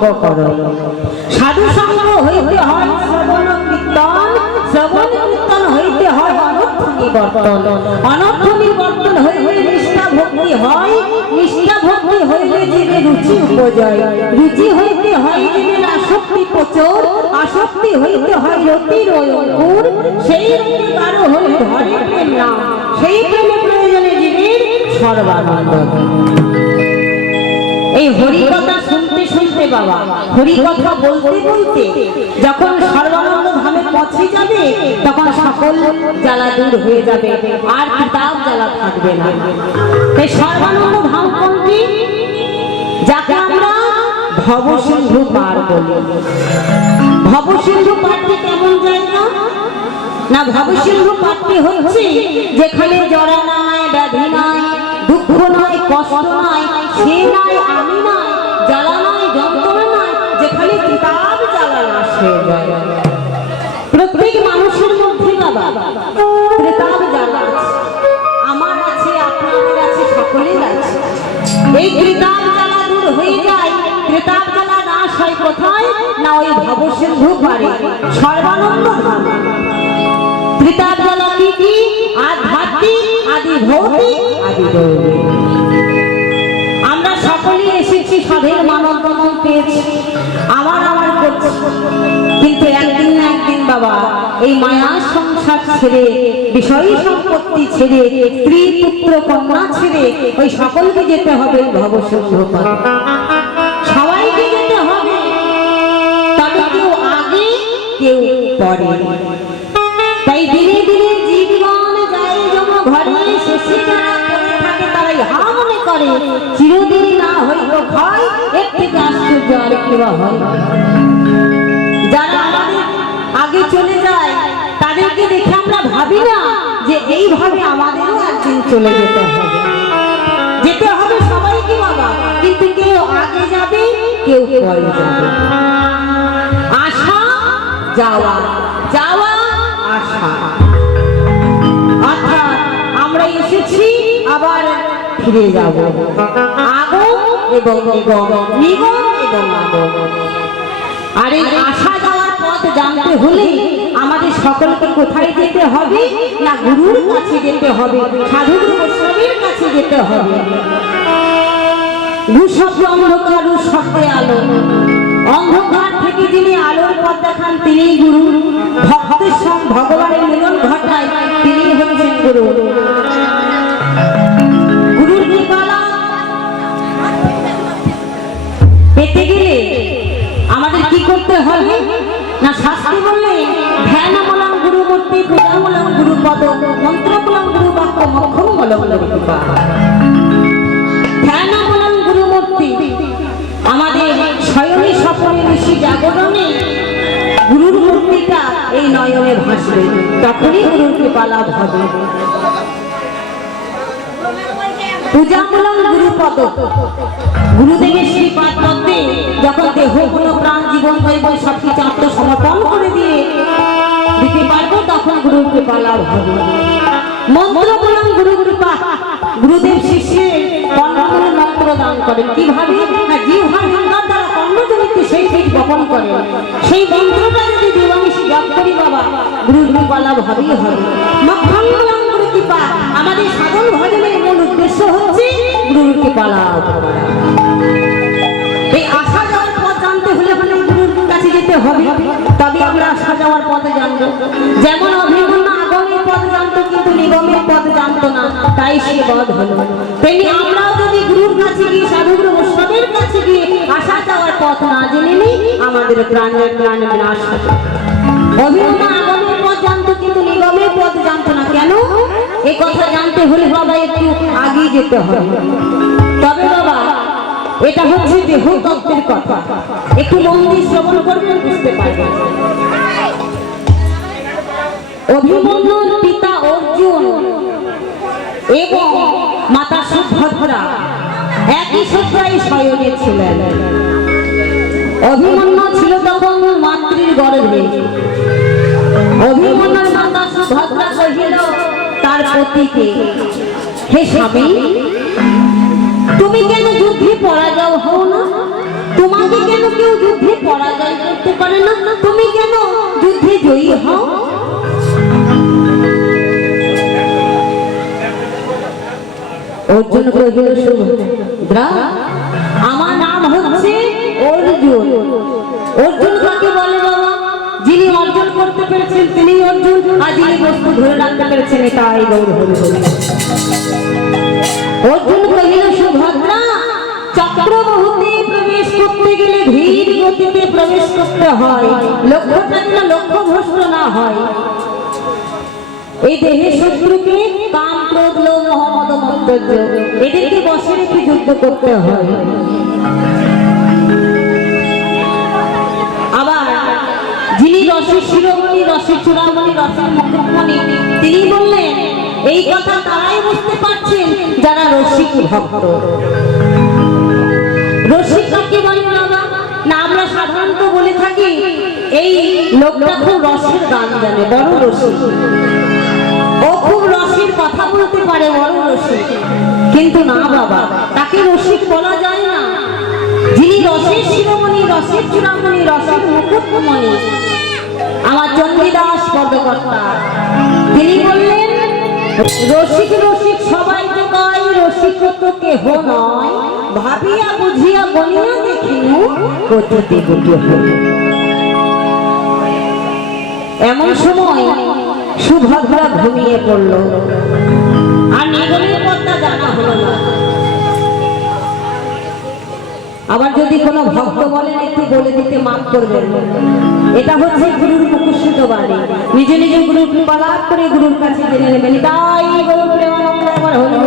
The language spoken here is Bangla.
সঙ্গ করো। সাধু সঙ্গ হইতে হয় শ্রবণ কীর্তন, শ্রবণ কীর্তন হইতে হয় অনর্থ নিবর্তন, অনর্থ নিবর্তন হইলে নিষ্ঠা ভক্তি হয়, নিষ্ঠা ভক্তি হইলে জীবে রুচি উপজয়, রুচি হইতে হয় জীবের আসক্তি প্রচুর, আসক্তি হইতে হয় রতির অঙ্কুর, সেই রতি কারো হলে ধরে প্রেম নাম, সেই প্রেমে প্রয়োজনে জীবের সর্বানন্দ। এই হরি কথা শুনতে শুনতে বাবা, হরি কথা বলতে বলতে যখন সর্বানন্দ ধামে পৌঁছে যাবে তখন সকল জ্বালা দূর হয়ে যাবে, আর কিতাব জ্বালা থাকবে না। এই সর্বানন্দ ধাম কোনটি? যাকে আমরা ভবসিন্ধু পার বলি। ভবসিন্ধু পারটি কেমন জায়গা? না, ভবসিন্ধু পারটি হচ্ছে যেখানে জরা নাই, ব্যাধি নাই, দুঃখ নাই, কষ্ট নাই, সে নাই, আমি নাই, জ্বালা নাই, যন্ত্রণা নাই, যেখানে কিতাব জ্বালা নাশ হয়ে যায়। প্রত্যেক মানুষের মধ্যে বাবা কিতাব জ্বালা আছে, আমার আছে, আপনাদের আছে, সকলের আছে। এই কিতাব জ্বালা দূর হয়ে যায়, কিতাব জ্বালা নাশ হয় কোথায়? না ওই ভবসিন্ধু পারে সর্বানন্দ ধাম। কিতাব জ্বালা কি কি? আধ্যাত্মিক, আদি ভৌতিক, আদি দৈবিক। আমরা সকলেই এসেছি সাধের মানব জন্ম পেয়েছি, আমার আমার করছি, কিন্তু একদিন না একদিন বাবা এই মায়া সংসার ছেড়ে, বিষয় সম্পত্তি ছেড়ে, স্ত্রী পুত্র কন্যা ছেড়ে ওই সকলকে যেতে হবে ভবসিন্ধু পারে। সবাইকে যেতে হবে, তবে কেউ আগে কেউ পরে। তাই দিনে দিনে জীবন যায় যেন ঘরে, শেষে যারা পড়ে থাকে তারাই হা মনে করে চিরদিন না হইল ভয়, এর থেকে আশ্চর্য আর কেবা হয়। যারা আমাদের আগে চলে যায় তাদেরকে দেখে আমরা ভাবি না যে এইভাবে আমাদেরও একদিন চলে যেতে হবে। যেতে হবে সবাইকে বাবা, কিন্তু কেউ আগে যাবে, কেউ পরে যাবে। আসা যাওয়া, যাওয়া আশা, অর্থাৎ আমরা এসেছি আবার ফিরে যাব। আগম এবং নিগম, নিগম এবং আগম। আর এই আসা যাওয়ার পথ জানতে হলে আমাদের সকলকে কোথায় যেতে হবে? না গুরুর কাছে যেতে হবে, সাধুগুরু বৈষ্ণবের কাছে যেতে হবে। গুরু শব্দ অন্ধকার, গুরু শব্দে আলো। অন্ধকার থেকে যিনি আলোর পথ দেখান তিনি গুরু, ভক্তের সঙ্গে ভগবানের মিলন ঘটায় তিনি হচ্ছেন গুরু। গুরুর কৃপা পেতে গেলে আমাদের কি করতে হবে? না শাস্ত্রে বললে ধ্যানমূলং গুরুমূর্তি, পূজামূলং গুরুপদ, মন্ত্রমূলং গুরু বাক্য, মোক্ষমূলং কৃপা। ধ্যানমূলং গুরুমূর্তি আমাদের স্বয়ংই স্বপ্নে ঋষি জাগরণে গুরুর মূর্তিটা এই নয়নে ভাসবে, তখনই গুরুর কৃপা লাভ হবে। পূজামূলং গুরুপদ, গুরুদেবের শ্রীপাদ পদ্মে যখন দেহ গুণ প্রাণ জীবন দৈব সবকিছু আত্মসমর্পণ করে দিয়ে দিতে পারবো তখন গুরুর কৃপা লাভ হবে। মন্ত্রমূলং গুরু কৃপা, গুরুদেব শিষ্যের কর্ণমূল মন্ত্র দান করেন। কিভাবে? না জিহ্বার গঙ্গার দ্বারা কর্ণজনিতে সেই বীজ বপন করেন। সেই মন্ত্রটা যদি দিবানিশি জপ করি বাবা গুরুর কৃপা লাভ হবেই হবে। মোক্ষমূলং গুরু কৃপা, আমাদের সাধন ভজনের মূল উদ্দেশ্য হচ্ছে গুরুর কৃপা লাভ করা। এই আসা যাওয়ার পথ জানতে হলে মানে গুরুর কাছে যেতে হবে, তবে আমরা আসা যাওয়ার পথে জানবো। যেমন অভিমন্যু আগমের পথ জানতো কিন্তু নিগমের পথ জানতো না, তাই সে বধ হলো। তেমনি আমরাও যদি গুরুর কাছে গিয়ে সাধুগুরু বৈষ্ণবের কাছে গিয়ে আসা যাওয়ার পথ না জেনে নিই আমাদের প্রাণের প্রাণ বিনাশ হবে। অভিমন্যু আগমের পথ জানতো কিন্তু নিগমের পথ জানতো না, কেন? এই কথা জানতে হলে বাবা একটু আগে যেতে হবে। তবে বাবা এটা হচ্ছে দেহ তত্ত্বের কথা, একটু মন দিয়ে শ্রবণ করবেন, বুঝতে পারবেন। অভিমন্যুর পিতা অর্জুন এবং মাতা সুভদ্রা একই সত্যায় শয়নে ছিলেন। অভিমন্যু ছিল তখন মাতৃর গর্ভে। অভিমন্যুর মাতা সুভদ্রা কহিল তার পতিকে, হে স্বামী, তুমি কেন যুদ্ধে পরাজয় হও না? তোমাকে কেন কেউ যুদ্ধে পরাজয় করতে পারে না? তুমি কেন যুদ্ধে জয়ী হও? অর্জুন কহিল, সুভদ্রা, আমার নাম হচ্ছে অর্জুন। অর্জুন কাকে বলে বাবা? যিনি অর্জন করতে পেরেছেন তিনি অর্জুন, আর যিনি বস্তু ধরে রাখতে পেরেছেন এটাই গৌর হরি। অর্জুন কহিল, সুভদ্রা, চক্রবাহুতে প্রবেশ করতে গেলে ধীর গতিতে প্রবেশ করতে হয়, লক্ষ্যটা যেন লক্ষ্যভ্রষ্ট না হয়। এই দেহে শত্রুকে কাম, ক্রোধ, লোভ, মোহ, মদ, মত্তর্য এদেরকে বশে রেখে যুদ্ধ করতে হয়। আবার যিনি রসের শিরোমণি, রসের চূড়ামণি, রসের মুকুটমণি, তিনি বললেন এই কথা তারাই বুঝতে পারছেন যারা রসিক ভক্ত। রসিক কাকে বলে বাবা? না, আমরা সাধারণত বলে থাকি এই লোকটা খুব রসের গান জানে, বড় রসিক, ও খুব রসের কথা বলতে পারে, বড় রসিক। কিন্তু না বাবা, তাকে রসিক বলা যায় না। যিনি রসের শিরোমণি, রসের চূড়ামণি, রসের মুকুটমণি, আমার চণ্ডীদাস পদকর্তা, তিনি বললেন রসিক রসিক সবাই তো কয়, রসিক তো কেহ নয়, ভাবিয়া বুঝিয়া বলিয়া দেখিনু কতিতে গতি হয়। এমন সময় সুভদ্রা ঘুমিয়ে পড়ল, আর নিগমের কথা জানা হলো না। আবার যদি কোনো ভক্ত বলেন একটু বলে দিতে মাফ করবেন, এটা হচ্ছে গুরুর মুখস্থিত বাণী। নিজে নিজে গুরুর কৃপা লাভ করে গুরুর কাছে জেনে নেবেন। তাই গৌর প্রেমানন্দ একবার হলো